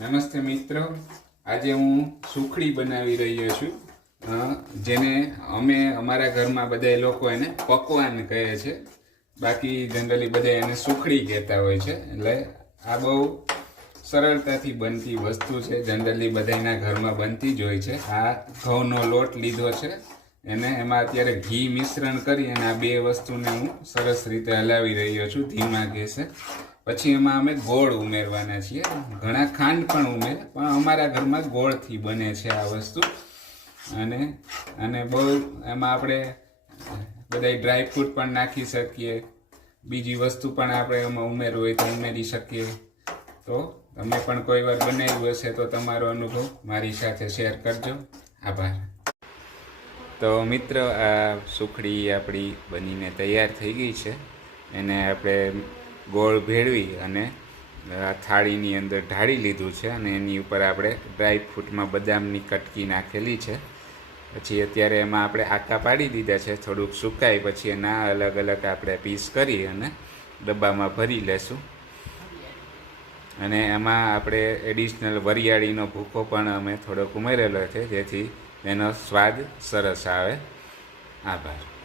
નમસ્તે મિત્રો. આજે હું સુખડી બનાવી રહ્યો છું. જેને અમે અમારા ઘરમાં બધા લોકો એને પકવાન કહે છે. બાકી જનરલી બધા એને સુખડી કહેતા હોય છે. એટલે આ બહુ સરળતાથી બનતી વસ્તુ છે. જનરલી બધાના ઘરમાં બનતી જ હોય છે. આ ઘઉંનો લોટ લીધો છે. એને એમાં અત્યારે ઘી મિશ્રણ કરી અને આ બે વસ્તુને હું સરસ રીતે હલાવી રહ્યો છું. ધીમા ગેસે. પછી એમાં અમે ગોળ ઉમેરવાના છીએ. ઘણા ખાંડ પણ ઉમેરે, પણ અમારા ઘરમાં ગોળથી બને છે આ વસ્તુ. અને અને બહુ એમાં આપણે બધા ડ્રાય ફ્રૂટ પણ નાખી શકીએ. બીજી વસ્તુ પણ આપણે એમાં ઉમેરવું હોય તો ઉમેરી શકીએ. તો તમે પણ કોઈ વાર બનાવ્યું હશે તો તમારો અનુભવ મારી સાથે શેર કરજો. આભાર. તો મિત્ર, આ સુખડી આપણી બનીને તૈયાર થઈ ગઈ છે. એને આપણે ગોળ ભેળવી અને થાળીની અંદર ઢાળી લીધું છે અને એની ઉપર આપણે ડ્રાય ફ્રૂટમાં બદામની કટકી નાખેલી છે. પછી અત્યારે એમાં આપણે આકા પાડી દીધા છે, થોડુંક સુકાય પછી એના અલગ અલગ આપણે પીસ કરી અને ડબ્બામાં ભરી લેશું. અને એમાં આપણે એડિશનલ વરિયાળીનો ભૂકો પણ અમે થોડોક ઉમેરેલો છે, જેથી એનો સ્વાદ સરસ આવે. આભાર.